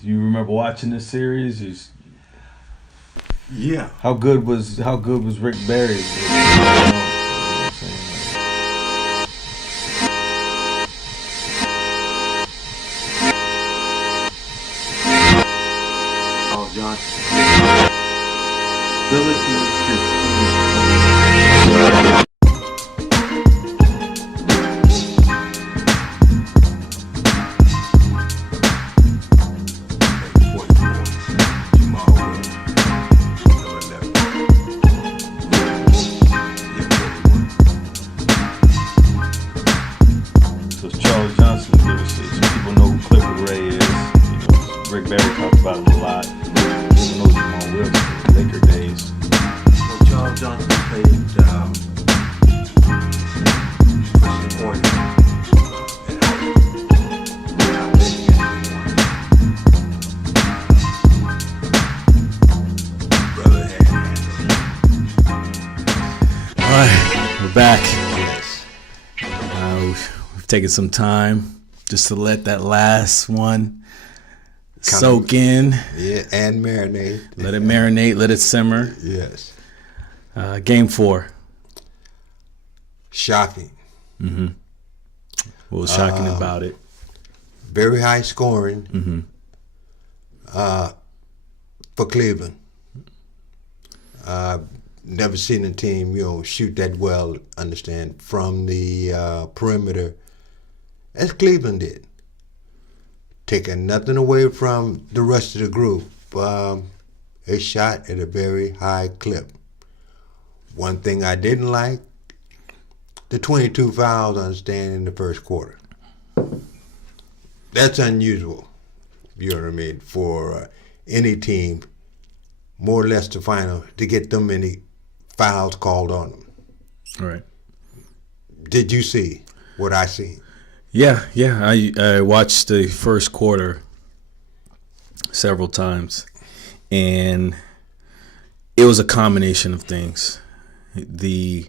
You remember watching this series? Yeah. How good was Rick Barry? Charles Johnson. So Charles Johnson, people know who Clifford Ray is. Rick Barry talks about him a lot. People know Jamal Wilson, Laker days. Well, Charles Johnson played pushing point at high school. I played against him once. Brother had All right, we're back. yes. We've taken some time just to let that last one soak in. Yeah, and marinate. Let it marinate. Let it simmer. Yes. Game 4. Shocking. What was shocking about it? Very high scoring for Cleveland. Never seen a team, shoot that well, understand, from the perimeter as Cleveland did. Taking nothing away from the rest of the group. They shot at a very high clip. One thing I didn't like, the 22 fouls, I understand, in the first quarter. That's unusual, you know what I mean, for any team, more or less the final, to get them many fouls called on them. All right. Did you see what I seen? Yeah. I watched the first quarter several times, and it was a combination of things. The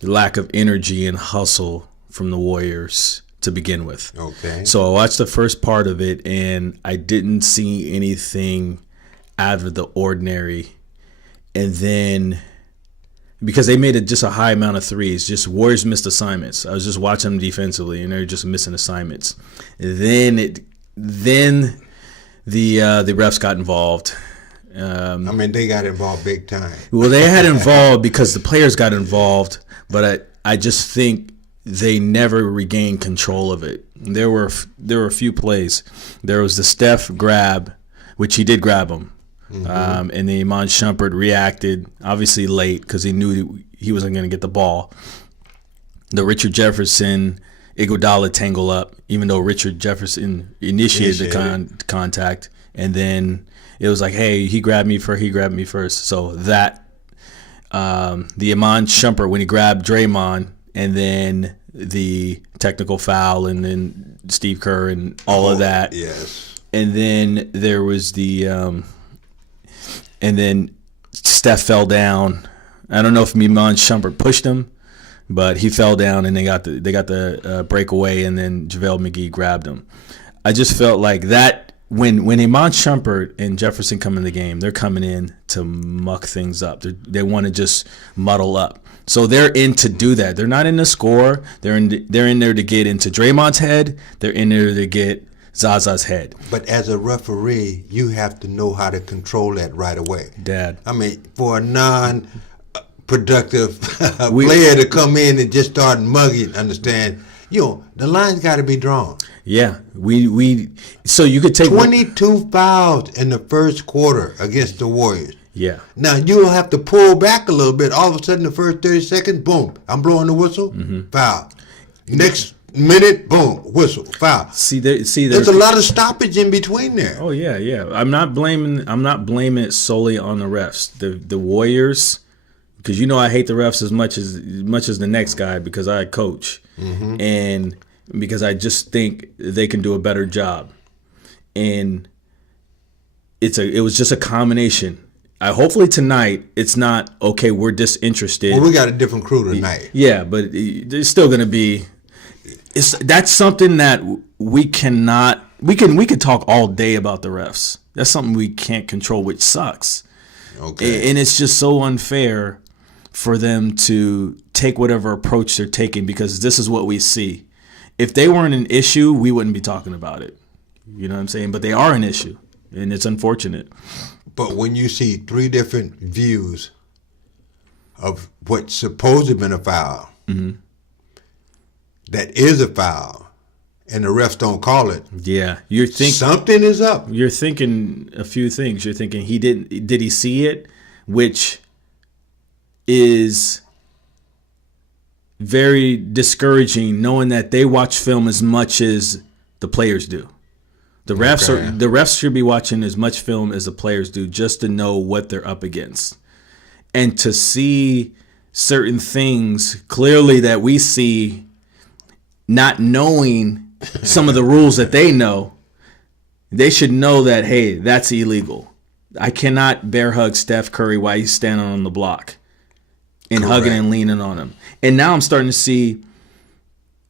lack of energy and hustle from the Warriors to begin with. Okay. So I watched the first part of it, and I didn't see anything out of the ordinary. And then, because they made it just a high amount of threes, just Warriors missed assignments. I was just watching them defensively, and they're just missing assignments. Then the refs got involved. They got involved big time. Well, they had involved because the players got involved, but I just think they never regained control of it. There were a few plays. There was the Steph grab, which he did grab him. And then Iman Shumpert reacted, obviously late, because he knew he wasn't going to get the ball. The Richard Jefferson Iguodala tangle up, even though Richard Jefferson initiated the contact, and then it was like, hey, he grabbed me first. So that the Iman Shumpert, when he grabbed Draymond, and then the technical foul, and then Steve Kerr and all of that. Yes. And then there was and then Steph fell down. I don't know if Iman Shumpert pushed him, but he fell down, and they got the breakaway, and then JaVale McGee grabbed him. I just felt like that when Iman Shumpert and Jefferson come in the game, they're coming in to muck things up. They want to just muddle up. So they're in to do that. They're not in to score. They're in there to get into Draymond's head. They're in there to get Zaza's head. But as a referee, you have to know how to control that right away. Dad. For a non-productive player to come in and just start mugging, understand, the line's got to be drawn. Yeah, so you could take 22 fouls in the first quarter against the Warriors. Yeah. Now you'll have to pull back a little bit. All of a sudden, the first 30 seconds, boom, I'm blowing the whistle, foul. Next minute, boom, whistle, foul. There's a lot of stoppage in between there. Oh yeah. I'm not blaming it solely on the refs. The Warriors, because I hate the refs as much as the next guy, because I coach, and because I just think they can do a better job. And it was just a combination. Hopefully tonight it's not okay. We're disinterested. Well, we got a different crew tonight. Yeah, but there's still going to be. That's something that we cannot we could talk all day about the refs. That's something we can't control, which sucks. Okay. And it's just so unfair for them to take whatever approach they're taking, because this is what we see. If they weren't an issue, we wouldn't be talking about it. You know what I'm saying? But they are an issue, and it's unfortunate. But when you see 3 different views of what's supposed to have been a foul, that is a foul, and the refs don't call it, Yeah, you're thinking something is up. you're thinking a few things. You're thinking did he see it, which is very discouraging, knowing that they watch film as much as the players do. The refs should be watching as much film as the players do, just to know what they're up against, and to see certain things clearly that we see, not knowing some of the rules that they know. They should know that, hey, that's illegal. I cannot bear hug Steph Curry while he's standing on the block and hugging and leaning on him. And now I'm starting to see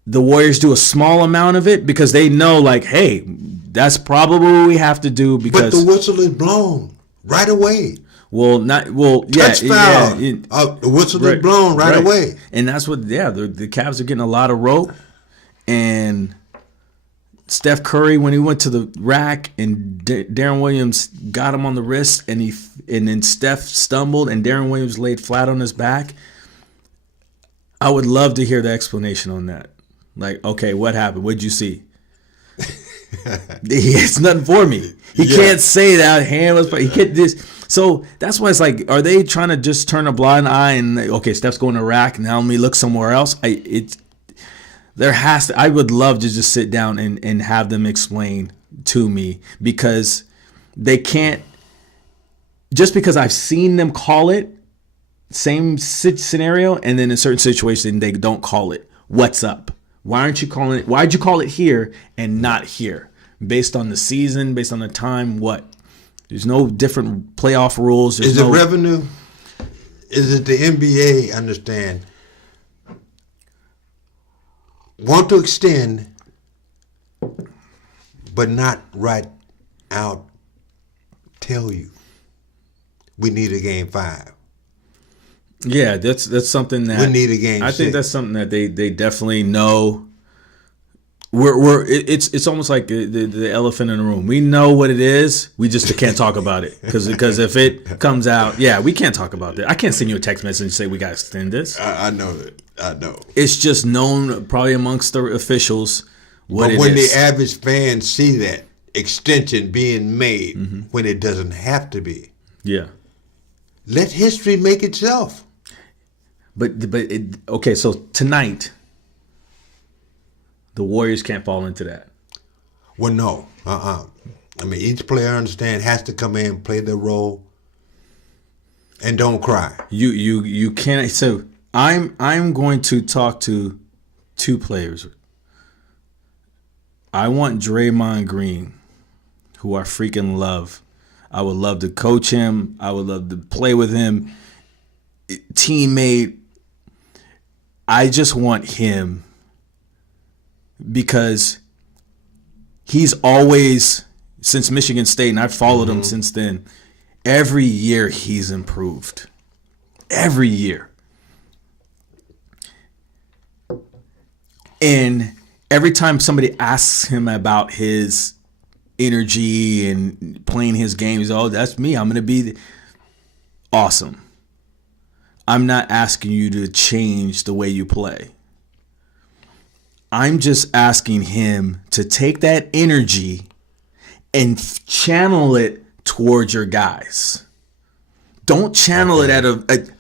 the Warriors do a small amount of it, because they know, like, hey, that's probably what we have to do, But because the whistle is blown right away. Touch foul. The whistle is blown right away. And that's what, the Cavs are getting a lot of rope. And Steph Curry, when he went to the rack and Darren Williams got him on the wrist, and then Steph stumbled and Darren Williams laid flat on his back, I would love to hear the explanation on that. Like, okay, what happened? What'd you see? It's nothing for me. He can't say that hand was, but he can't this. So that's why it's like, are they trying to just turn a blind eye and, okay, Steph's going to rack, now let me look somewhere else? I would love to just sit down and have them explain to me, because they can't, just because I've seen them call it, same scenario, and then in a certain situation they don't call it. What's up? Why aren't you calling it? Why'd you call it here and not here? Based on the season, based on the time, what? There's no different playoff rules. Is it revenue? Is it the NBA, understand, want to extend, but not right out tell you we need a game 5? Yeah, that's something that We need a game I 6. think that's something that they definitely know. It's almost like the elephant in the room. We know what it is. We just can't talk about it, because if it comes out, we can't talk about that. I can't send you a text message and say we got to extend this. I know that. I know. It's just known probably amongst the officials what it is. But when the average fans see that extension being made when it doesn't have to be, let history make itself. Okay, so tonight, the Warriors can't fall into that. Well, no. I mean, each player, understand, has to come in, play their role, and don't cry. You can't. So I'm going to talk to 2 players. I want Draymond Green, who I freaking love. I would love to coach him. I would love to play with him. Teammate. I just want him, because he's always, since Michigan State, and I've followed him since then, every year he's improved. Every year. And every time somebody asks him about his energy and playing his games, that's me. I'm going to be awesome. I'm not asking you to change the way you play. I'm just asking him to take that energy and channel it towards your guys. Don't channel it at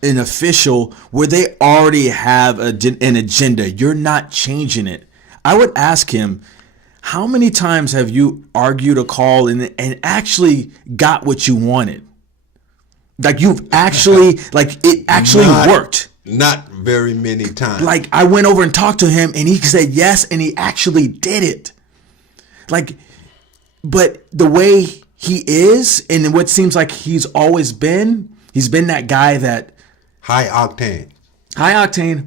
an official where they already have an agenda. You're not changing it. I would ask him, how many times have you argued a call and actually got what you wanted? Like, you've actually, it actually worked. Not very many times. Like, I went over and talked to him and he said yes, and he actually did it. Like, but the way he is, and what seems like he's always been, he's been that guy that high octane,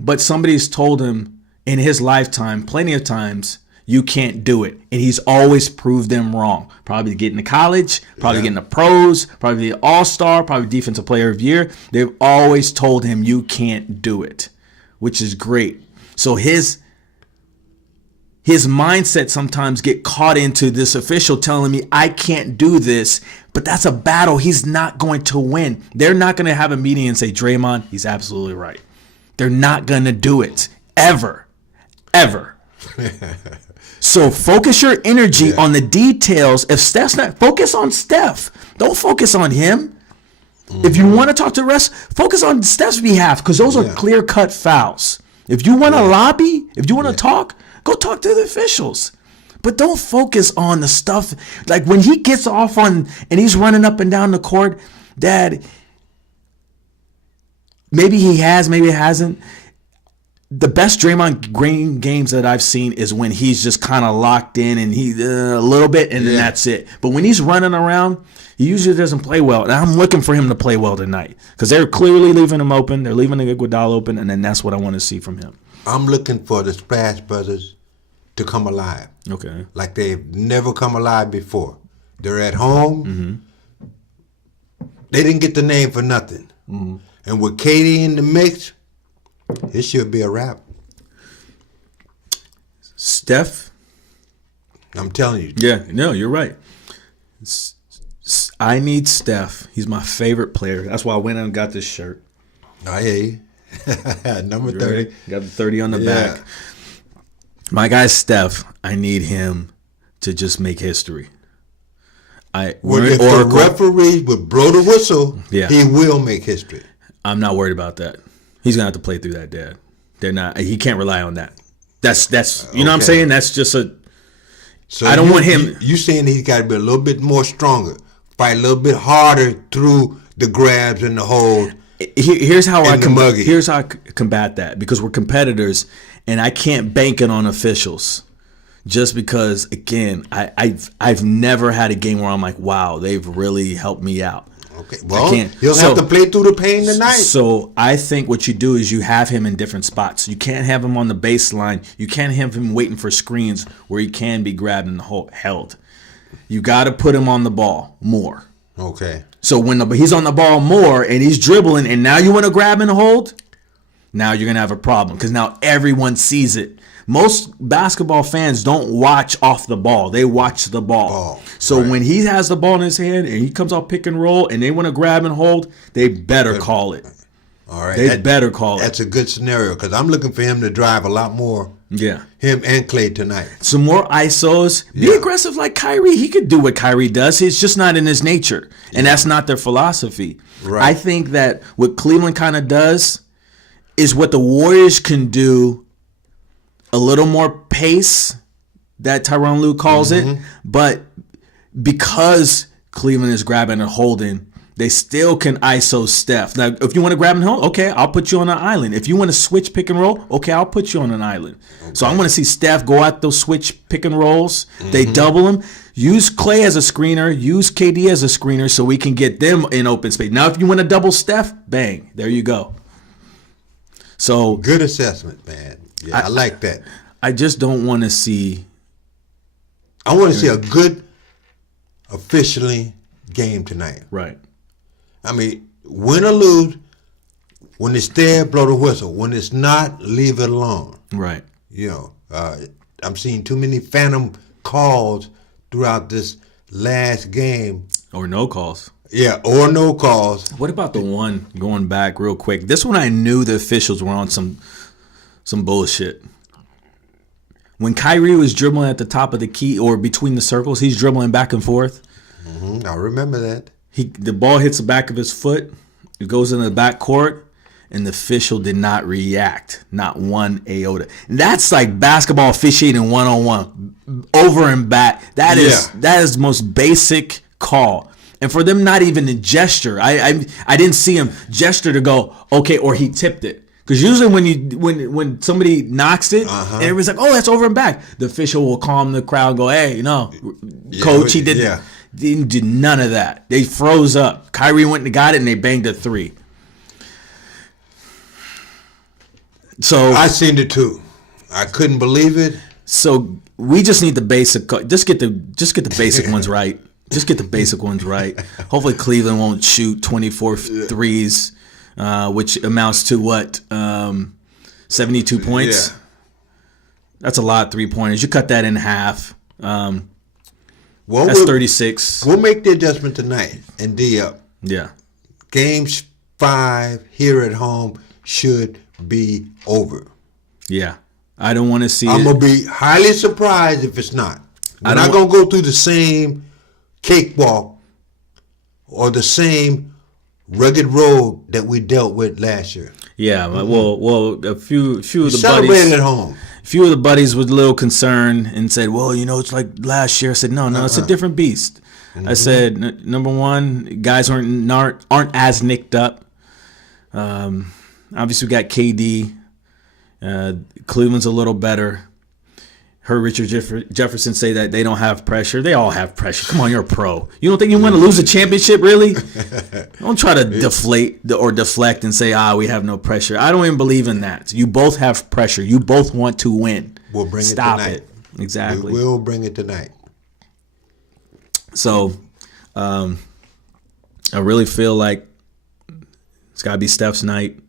but somebody's told him in his lifetime plenty of times, You can't do it. And he's always proved them wrong. Probably getting to college, probably getting to pros, probably the all-star, probably defensive player of the year. They've always told him you can't do it, which is great. So his mindset sometimes get caught into this official telling me I can't do this, but that's a battle he's not going to win. They're not going to have a meeting and say, Draymond, he's absolutely right. They're not going to do it. Ever. So focus your energy on the details. If Steph's not, focus on Steph. Don't focus on him. If you want to talk to the rest, focus on Steph's behalf because those are clear-cut fouls. If you want to lobby, if you want to talk, go talk to the officials. But don't focus on the stuff. Like when he gets off on and he's running up and down the court, Dad, maybe he has, maybe he hasn't. The best Draymond Green games that I've seen is when he's just kind of locked in and he a little bit and then that's it. But when he's running around, he usually doesn't play well. And I'm looking for him to play well tonight because they're clearly leaving him open. They're leaving the Iguodala open, and then that's what I want to see from him. I'm looking for the Splash Brothers to come alive. Okay. Like they've never come alive before. They're at home. They didn't get the name for nothing. And with Katie in the mix, it should be a wrap. Steph. I'm telling you. Yeah, no, you're right. I need Steph. He's my favorite player. That's why I went and got this shirt. I hear you. Number 30. Got the 30 on the back. My guy Steph, I need him to just make history. If the referee would blow the whistle, he will make history. I'm not worried about that. He's gonna have to play through that, Dad. They're not. He can't rely on that. That's you know what I'm saying. That's just a. So I don't want him. You saying he's got to be a little bit more stronger, fight a little bit harder through the grabs and the hold. Here's how I combat that because we're competitors, and I can't bank it on officials. Just because, again, I've never had a game where I'm like, wow, they've really helped me out. Okay, well, he'll have to play through the pain tonight. So I think what you do is you have him in different spots. You can't have him on the baseline. You can't have him waiting for screens where he can be grabbed and held. You got to put him on the ball more. Okay. So when he's on the ball more and he's dribbling and now you want to grab and hold, now you're going to have a problem because now everyone sees it. Most basketball fans don't watch off the ball. They watch the ball. So when he has the ball in his hand and he comes out pick and roll and they want to grab and hold, they better call it. All right. They better call it. That's a good scenario because I'm looking for him to drive a lot more. Yeah. Him and Clay tonight. Some more ISOs. Be aggressive like Kyrie. He could do what Kyrie does. It's just not in his nature. And that's not their philosophy. Right. I think that what Cleveland kind of does is what the Warriors can do. A little more pace, that Tyronn Lue calls it, but because Cleveland is grabbing and holding, they still can ISO Steph. Now, if you want to grab and hold, okay, I'll put you on an island. If you want to switch pick and roll, okay, I'll put you on an island. Okay. So I'm going to see Steph go out those switch pick and rolls. They double them. Use Clay as a screener. Use KD as a screener so we can get them in open space. Now, if you want to double Steph, bang, there you go. So good assessment, man. Yeah, I like that. I just don't want to see. I want to see a good, officially game tonight. Right. I mean, win or lose, when it's there, blow the whistle. When it's not, leave it alone. Right. You know, I'm seeing too many phantom calls throughout this last game. Or no calls. Yeah, or no calls. What about the one going back real quick? This one I knew the officials were on some bullshit. When Kyrie was dribbling at the top of the key or between the circles, he's dribbling back and forth. I remember that. The ball hits the back of his foot. It goes into the back court, and the official did not react. Not one iota. And that's like basketball officiating 101. Over and back. That is the most basic call. And for them not even to gesture, I didn't see him gesture to go, okay, or he tipped it. Because usually when somebody knocks it, and everybody's like, oh, that's over and back. The official will calm the crowd and go, hey, coach, he didn't do none of that. They froze up. Kyrie went and got it, and they banged a three. So I seen it too. I couldn't believe it. So we just need the basic. Just get the basic ones right. Just get the basic ones right. Hopefully Cleveland won't shoot 24 threes, which amounts to what? 72 points. Yeah. That's a lot of 3-pointers. You cut that in half. Well, That's 36. We'll make the adjustment tonight and D up. Yeah. Games 5 here at home should be over. Yeah. I don't want to see I'm it. going to be highly surprised if it's not. We're I not don't- going to go through the same cakewalk or the same rugged road that we dealt with last year. Yeah. Well, a few of the Celebrate buddies. at home. A few of the buddies was a little concerned and said, well, you know, it's like last year. I said, no, it's a different beast. I said, number one, guys aren't as nicked up. Obviously, we got KD. Cleveland's a little better. Heard Richard Jefferson say that they don't have pressure. They all have pressure. Come on, you're a pro. You don't think you want to lose a championship, really? Don't try to deflate or deflect and say, we have no pressure. I don't even believe in that. You both have pressure. You both want to win. We'll bring Stop it tonight. it. Exactly. We will bring it tonight. So, I really feel like it's got to be Steph's night,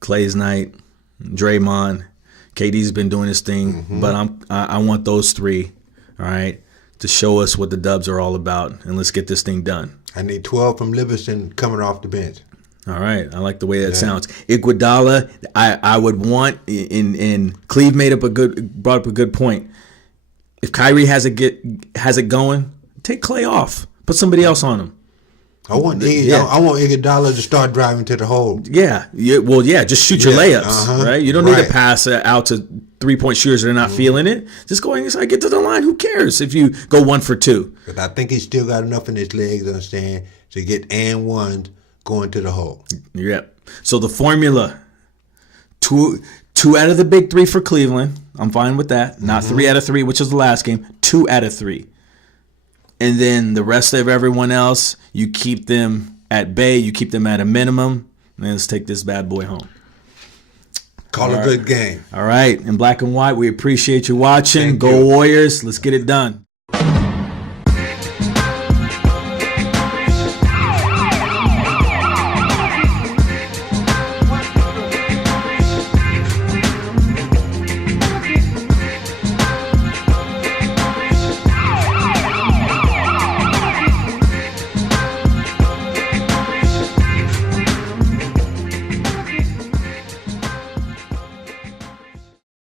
Clay's night, Draymond. KD's been doing his thing, but I want those three, all right, to show us what the Dubs are all about, and let's get this thing done. I need 12 from Livingston coming off the bench. All right, I like the way that sounds. Iguodala, I would want, and Cleve brought up a good point. If Kyrie has it going, take Clay off, put somebody else on him. I want Iguodala to start driving to the hole. Yeah. Just shoot your layups, right? You don't need Right. to pass it out to 3-point shooters that are not feeling it. Just go inside, get to the line. Who cares if you go 1 for 2? But I think he's still got enough in his legs, understand, to get and ones going to the hole. Yep. So the formula, two out of the big 3 for Cleveland. I'm fine with that. Not 3 out of 3, which is the last game. 2 out of 3. And then the rest of everyone else, you keep them at bay. You keep them at a minimum. And let's take this bad boy home. Call a good game. All right. In black and white, we appreciate you watching. Thank Go you. Warriors. Let's get it done.